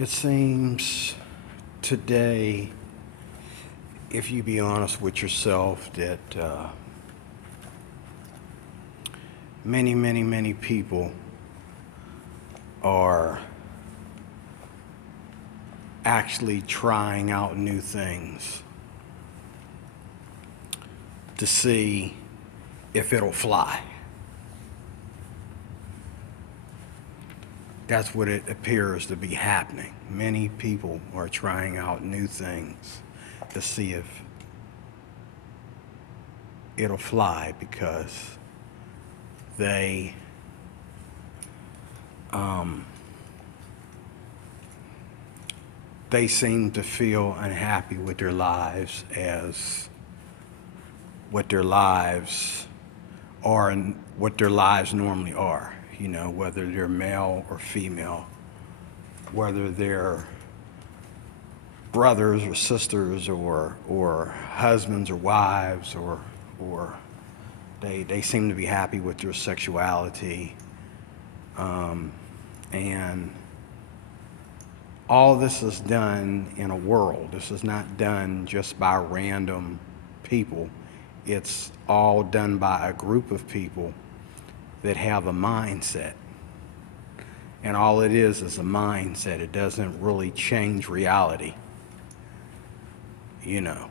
It seems today, if you be honest with yourself, that many people are actually trying out new things to see if it'll fly. That's what it appears to be happening. Many people are trying out new things to see if it'll fly because they seem to feel unhappy with their lives as what their lives are and what their lives normally are. You know, whether they're male or female, whether they're brothers or sisters or husbands or wives or they seem to be happy with their sexuality. And all this is done in a world. This is not done just by random people. It's all done by a group of people that have a mindset. And all it is a mindset. It doesn't really change reality. You know,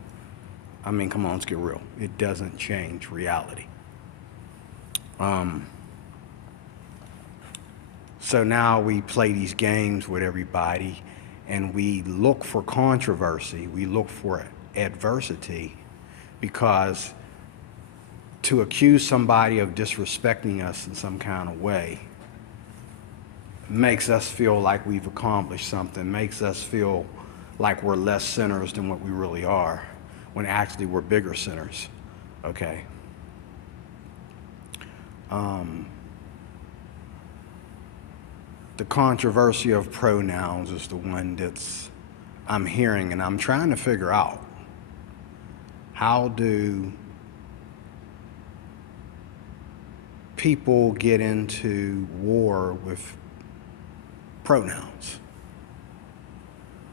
I mean, come on, let's get real. It doesn't change reality. So now we play these games with everybody and we look for controversy. We look for adversity because to accuse somebody of disrespecting us in some kind of way makes us feel like we've accomplished something, makes us feel like we're less sinners than what we really are, when actually we're bigger sinners, okay? The controversy of pronouns is the one I'm hearing, and I'm trying to figure out, how do people get into war with pronouns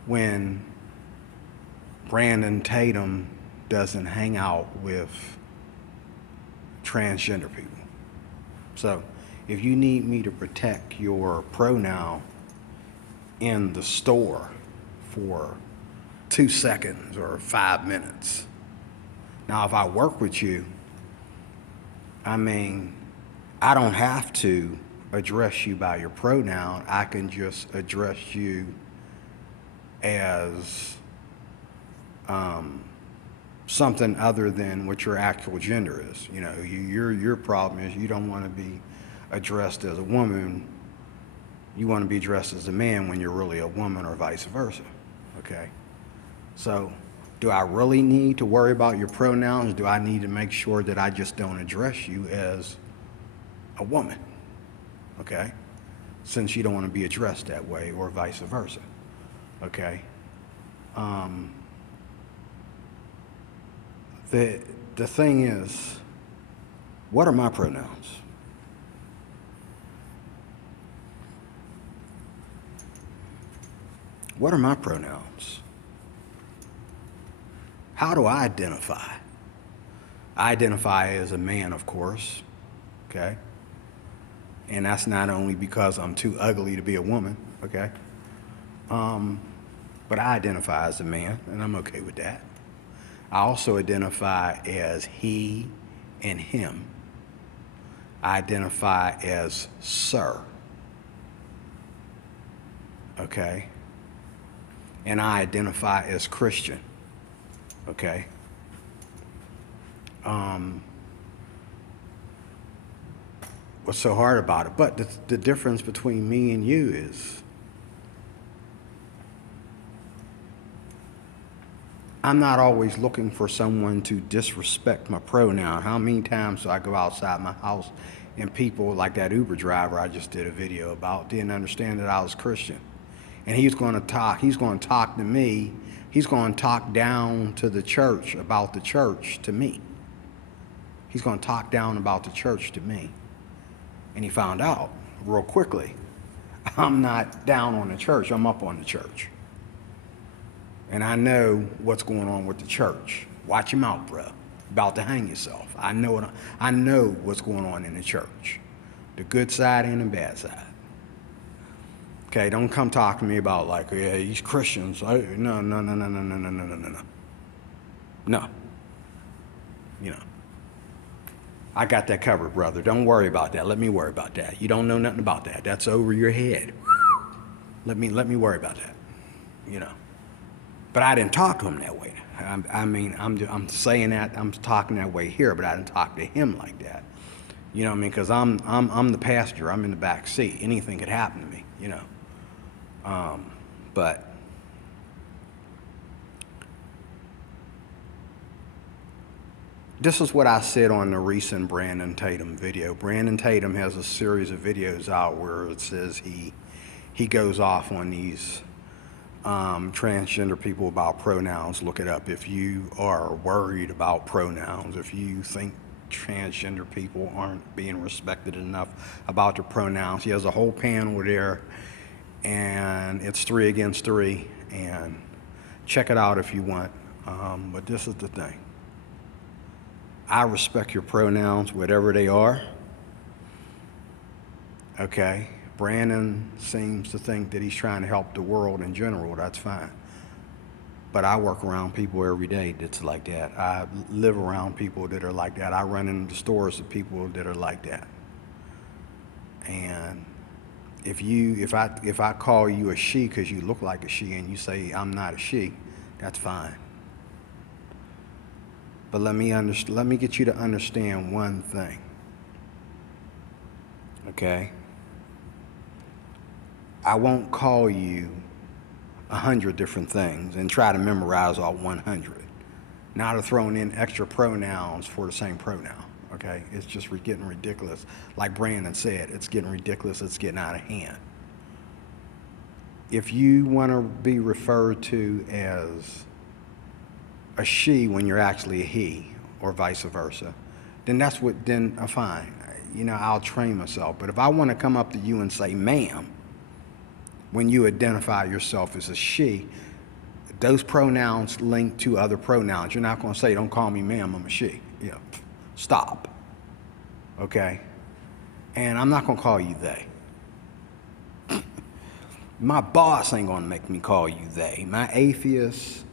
when Brandon Tatum doesn't hang out with transgender people? So if you need me to protect your pronoun in the store for 2 seconds or 5 minutes, now if I work with you, I mean, I don't have to address you by your pronoun. I can just address you as something other than what your actual gender is. You know, your problem is you don't want to be addressed as a woman. You want to be addressed as a man when you're really a woman, or vice versa. Okay? So, do I really need to worry about your pronouns? Do I need to make sure that I just don't address you as a woman? Okay? Since you don't want to be addressed that way, or vice versa. Okay? The thing is, what are my pronouns? What are my pronouns? How do I identify? I identify as a man, of course, okay? And that's not only because I'm too ugly to be a woman, okay? But I identify as a man, and I'm okay with that. I also identify as he and him. I identify as sir, okay? And I identify as Christian, okay? What's so hard about it? But the difference between me and you is I'm not always looking for someone to disrespect my pronoun. How many times do I go outside my house and people like that Uber driver I just did a video about didn't understand that I was Christian? And he's going to talk to me, he's going to talk down to the church about the church to me. He's going to talk down about the church to me. And he found out real quickly I'm not down on the church, I'm up on the church. And I know what's going on with the church. Watch your mouth, bro. About to hang yourself. I know what's going on in the church. The good side and the bad side. Okay, don't come talk to me about like, yeah, these Christians. No, no, no, no, no, no, no, no, no, no, no. No. You know. I got that covered, brother. Don't worry about that. Let me worry about that. You don't know nothing about that. That's over your head. Let me worry about that. You know. But I didn't talk to him that way. I'm saying that I'm talking that way here, but I didn't talk to him like that. You know what I mean? Because I'm the passenger. I'm in the back seat. Anything could happen to me. You know. But this is what I said on the recent Brandon Tatum video. Brandon Tatum has a series of videos out where it says he goes off on these transgender people about pronouns. Look it up if you are worried about pronouns, if you think transgender people aren't being respected enough about their pronouns. He has a whole panel there, and it's 3 against 3, and check it out if you want. But this is the thing. I respect your pronouns, whatever they are. Okay? Brandon seems to think that he's trying to help the world in general. That's fine. But I work around people every day that's like that. I live around people that are like that. I run into stores of people that are like that. And if I call you a she because you look like a she and you say I'm not a she, that's fine. But let me get you to understand one thing. Okay? I won't call you 100 different things and try to memorize all 100. Now they're throwing in extra pronouns for the same pronoun. Okay? It's just getting ridiculous. Like Brandon said, it's getting ridiculous. It's getting out of hand. If you want to be referred to as a she when you're actually a he, or vice versa, then fine. You know, I'll train myself. But if I want to come up to you and say, ma'am, when you identify yourself as a she, those pronouns link to other pronouns. You're not going to say, don't call me ma'am, I'm a she. You know, stop. Okay? And I'm not going to call you they. My boss ain't going to make me call you they. My atheist,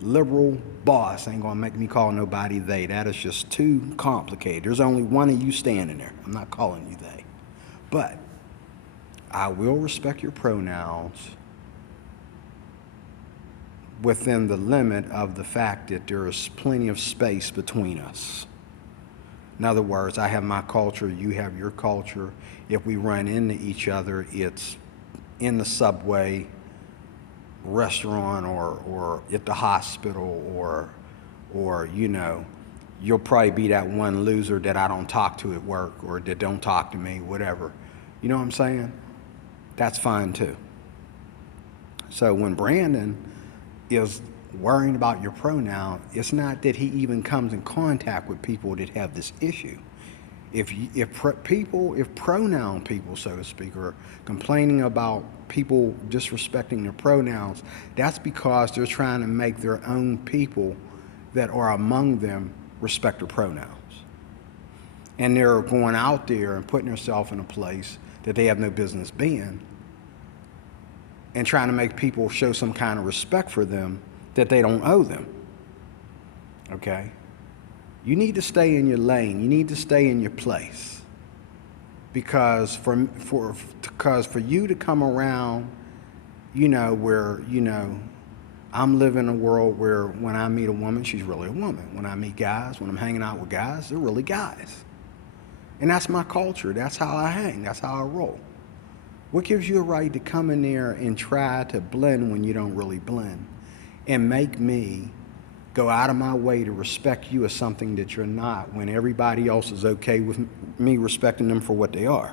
liberal boss ain't going to make me call nobody they. That is just too complicated. There's only one of you standing there. I'm not calling you they. But I will respect your pronouns within the limit of the fact that there is plenty of space between us. In other words, I have my culture, you have your culture. If we run into each other, it's in the subway, restaurant, or at the hospital, or you know, you'll probably be that one loser that I don't talk to at work, or that don't talk to me, whatever. You know what I'm saying? That's fine too. So when Brandon is worrying about your pronoun, it's not that he even comes in contact with people that have this issue. If pronoun people, so to speak, are complaining about people disrespecting their pronouns, that's because they're trying to make their own people that are among them respect their pronouns. And they're going out there and putting themselves in a place that they have no business being, and trying to make people show some kind of respect for them that they don't owe them. Okay? You need to stay in your lane. You need to stay in your place. Because for you to come around, you know, where, you know, I'm living in a world where when I meet a woman, she's really a woman. When I meet guys, when I'm hanging out with guys, they're really guys. And that's my culture. That's how I hang. That's how I roll. What gives you a right to come in there and try to blend when you don't really blend, and make me go out of my way to respect you as something that you're not, when everybody else is okay with me respecting them for what they are?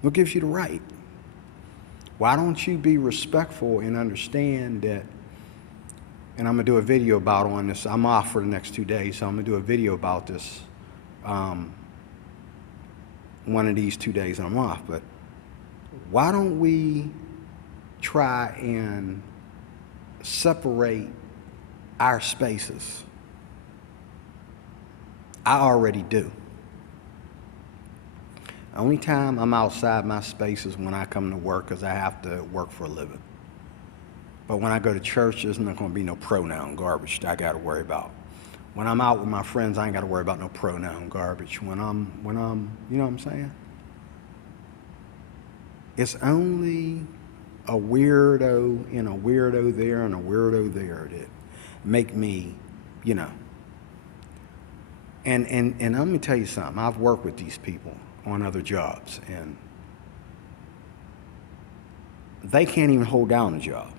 What gives you the right? Why don't you be respectful and understand that? And I'm going to do a video about on this. I'm off for the next 2 days, so I'm going to do a video about this one of these 2 days I'm off. But Why don't we try and separate our spaces? I already do. Only time I'm outside my space is when I come to work because I have to work for a living. But when I go to church, there's not going to be no pronoun garbage that I got to worry about. When I'm out with my friends, I ain't got to worry about no pronoun garbage. When I'm, you know what I'm saying? It's only a weirdo and a weirdo there and a weirdo there that make me, you know. And let me tell you something. I've worked with these people on other jobs, and they can't even hold down a job.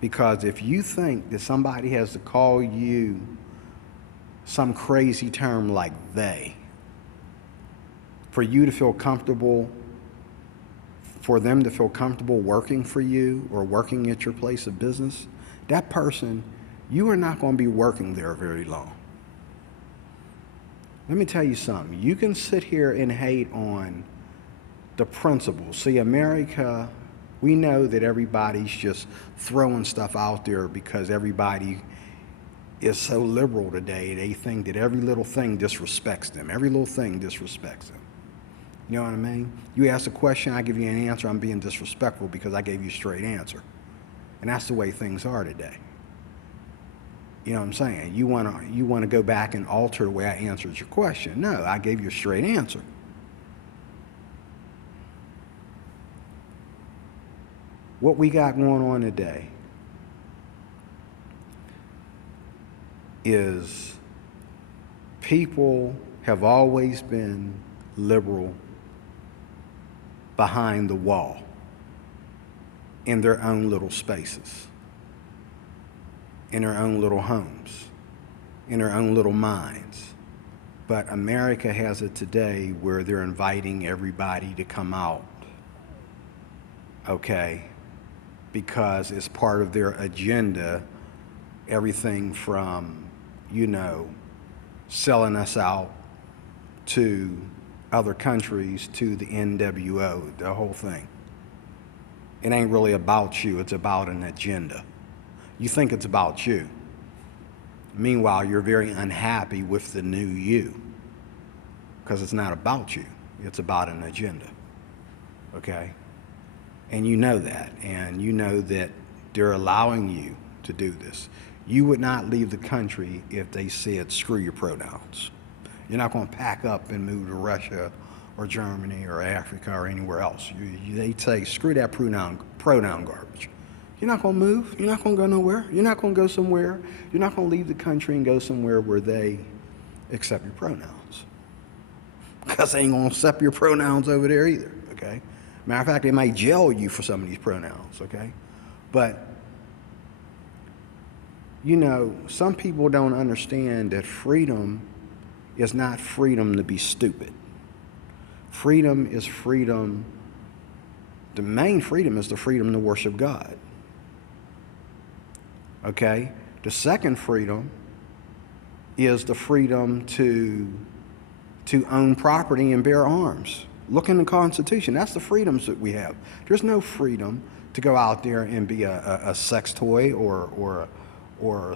Because if you think that somebody has to call you some crazy term like they, for you to feel comfortable, for them to feel comfortable working for you or working at your place of business, that person, you are not going to be working there very long. Let me tell you something. You can sit here and hate on the principles. See, America, we know that everybody's just throwing stuff out there because everybody is so liberal today. They think that every little thing disrespects them. Every little thing disrespects them. You know what I mean? You ask a question, I give you an answer, I'm being disrespectful because I gave you a straight answer. And that's the way things are today. You know what I'm saying? You wanna go back and alter the way I answered your question. No, I gave you a straight answer. What we got going on today is people have always been liberal behind the wall in their own little spaces, in their own little homes, in their own little minds. But America has it today where they're inviting everybody to come out, okay, because it's part of their agenda, everything from, you know, selling us out to other countries to the NWO, the whole thing. It ain't really about you, it's about an agenda. You think it's about you. Meanwhile, you're very unhappy with the new you because it's not about you, it's about an agenda, okay? And you know that, and you know that they're allowing you to do this. You would not leave the country if they said, screw your pronouns. You're not going to pack up and move to Russia or Germany or Africa or anywhere else. They say, screw that pronoun garbage. You're not going to move. You're not going to go nowhere. You're not going to go somewhere. You're not going to leave the country and go somewhere where they accept your pronouns. Because they ain't going to accept your pronouns over there either, okay? Matter of fact, they might jail you for some of these pronouns, okay? But, you know, some people don't understand that freedom is not freedom to be stupid. Freedom is freedom. The main freedom is the freedom to worship God. Okay? The second freedom is the freedom to own property and bear arms. Look in the Constitution. That's the freedoms that we have. There's no freedom to go out there and be a sex toy or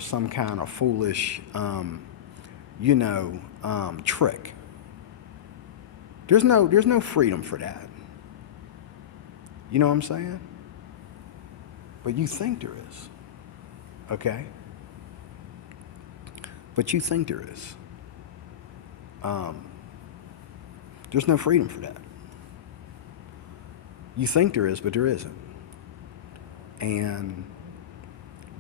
some kind of foolish trick. There's no freedom for that. You know what I'm saying? But you think there is. Okay? But you think there is. There's no freedom for that. You think there is, but there isn't. And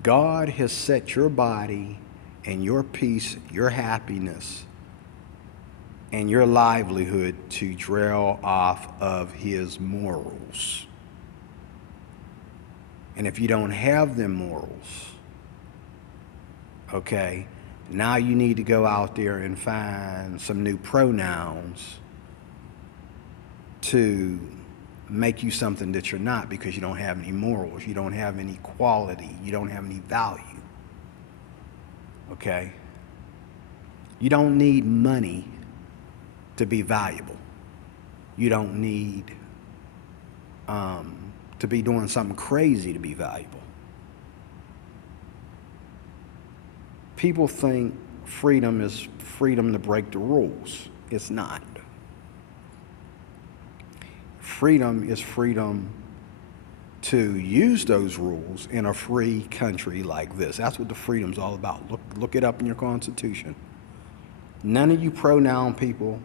God has set your body and your peace, your happiness, and your livelihood to draw off of his morals. And if you don't have them morals, okay, now you need to go out there and find some new pronouns to make you something that you're not because you don't have any morals, you don't have any quality, you don't have any value. Okay? You don't need money to be valuable. You don't need to be doing something crazy to be valuable. People think freedom is freedom to break the rules. It's not. Freedom is freedom to use those rules in a free country like this. That's what the freedom's all about. Look it up in your Constitution. None of you pronoun people,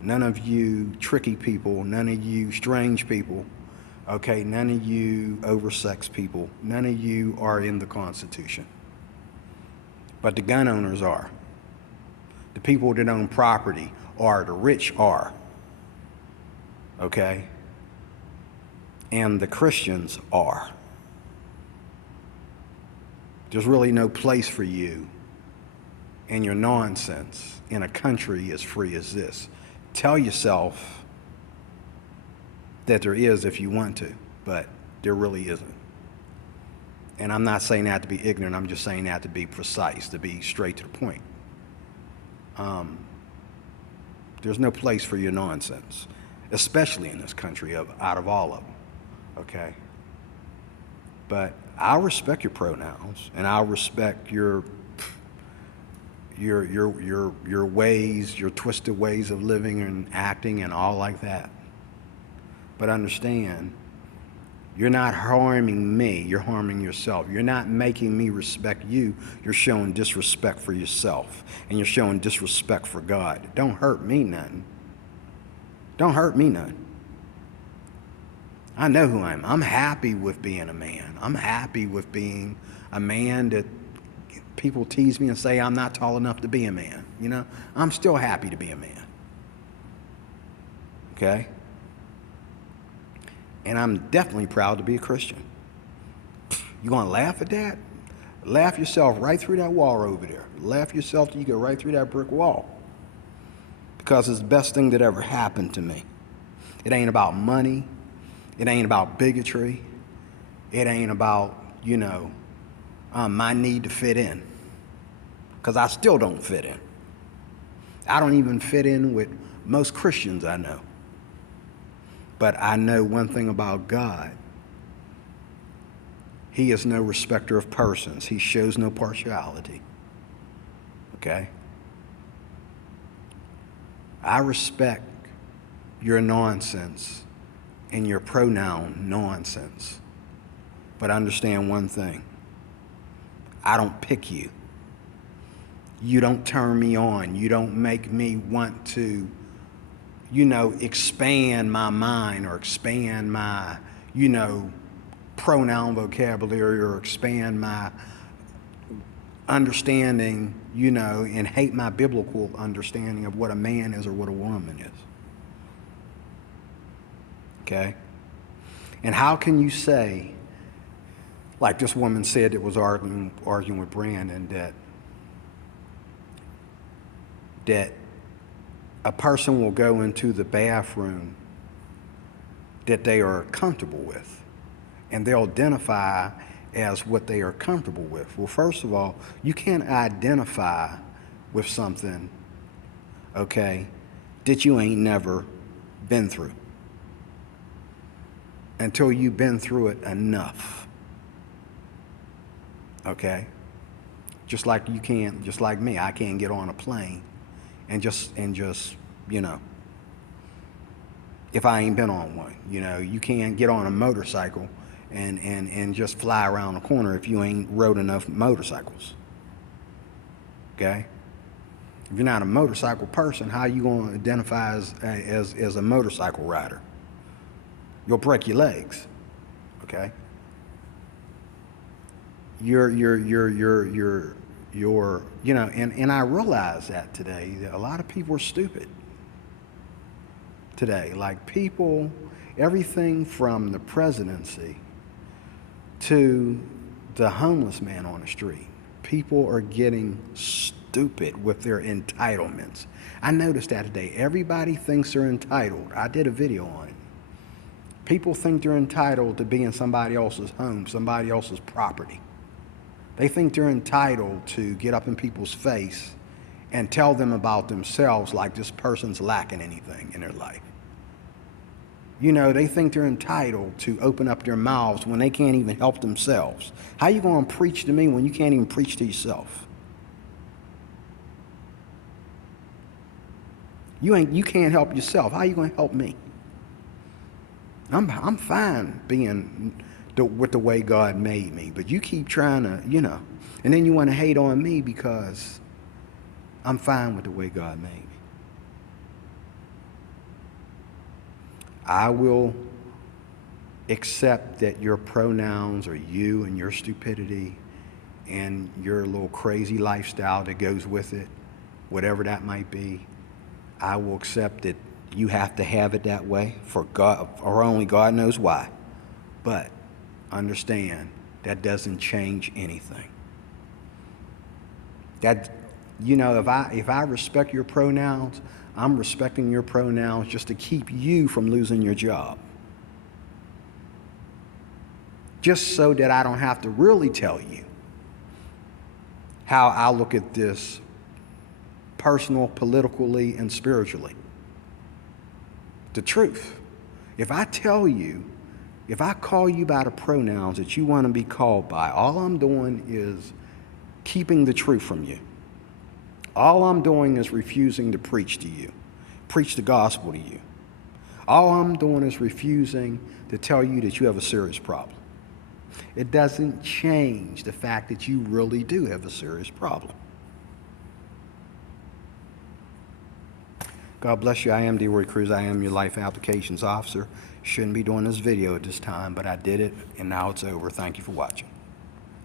none of you tricky people, none of you strange people, okay, none of you oversexed people, none of you are in the Constitution. But the gun owners are. The people that own property are. The rich are. Okay? And the Christians are. There's really no place for you and your nonsense in a country as free as this. Tell yourself that there is if you want to, but there really isn't. And I'm not saying that to be ignorant, I'm just saying that to be precise, to be straight to the point. There's no place for your nonsense, especially in this country, out of all of them, okay? But I'll respect your pronouns, and I'll respect your ways, your twisted ways of living and acting and all like that. But understand, you're not harming me, you're harming yourself. You're not making me respect you, you're showing disrespect for yourself. And you're showing disrespect for God. Don't hurt me none. Don't hurt me none. I know who I am. I'm happy with being a man. I'm happy with being a man that people tease me and say I'm not tall enough to be a man. You know, I'm still happy to be a man. Okay? And I'm definitely proud to be a Christian. You gonna laugh at that? Laugh yourself right through that wall over there. Laugh yourself till you go right through that brick wall. Because it's the best thing that ever happened to me. It ain't about money. It ain't about bigotry. It ain't about, my need to fit in. Because I still don't fit in. I don't even fit in with most Christians I know. But I know one thing about God. He is no respecter of persons. He shows no partiality. Okay? I respect your nonsense and your pronoun nonsense. But understand one thing. I don't pick you. You don't turn me on. You don't make me want to expand my mind or expand my, pronoun vocabulary or expand my understanding, and hate my biblical understanding of what a man is or what a woman is. Okay? And how can you say, like this woman said that was arguing with Brandon, that a person will go into the bathroom that they are comfortable with, and they'll identify as what they are comfortable with. Well, first of all, you can't identify with something, okay, that you ain't never been through until you've been through it enough, okay? Just like me, I can't get on a plane and just if I ain't been on one. You can't get on a motorcycle and just fly around the corner if you ain't rode enough motorcycles. Okay? If you're not a motorcycle person, how are you going to identify as a motorcycle rider? You'll break your legs. Okay? And I realize that today, that a lot of people are stupid today. Like people, everything from the presidency to the homeless man on the street, people are getting stupid with their entitlements. I noticed that today. Everybody thinks they're entitled. I did a video on it. People think they're entitled to be in somebody else's home, somebody else's property. They think they're entitled to get up in people's face and tell them about themselves like this person's lacking anything in their life. You know, they think they're entitled to open up their mouths when they can't even help themselves. How you going to preach to me when you can't even preach to yourself? You can't help yourself. How you going to help me? I'm fine being with the way God made me, but you keep trying to, you know, and then you want to hate on me because I'm fine with the way God made me. I will accept that your pronouns are you and your stupidity and your little crazy lifestyle that goes with it, whatever that might be. I will accept that you have to have it that way for God, or only God knows why. But understand that doesn't change anything. That, you know, if I respect your pronouns, I'm respecting your pronouns just to keep you from losing your job. Just so that I don't have to really tell you how I look at this personal, politically, and spiritually. The truth. If I tell you, if I call you by the pronouns that you want to be called by, all I'm doing is keeping the truth from you. All I'm doing is refusing to preach to you, preach the gospel to you. All I'm doing is refusing to tell you that you have a serious problem. It doesn't change the fact that you really do have a serious problem. God bless you. I am DeRoy Cruz. I am your life applications officer. Shouldn't be doing this video at this time, but I did it, and now it's over. Thank you for watching.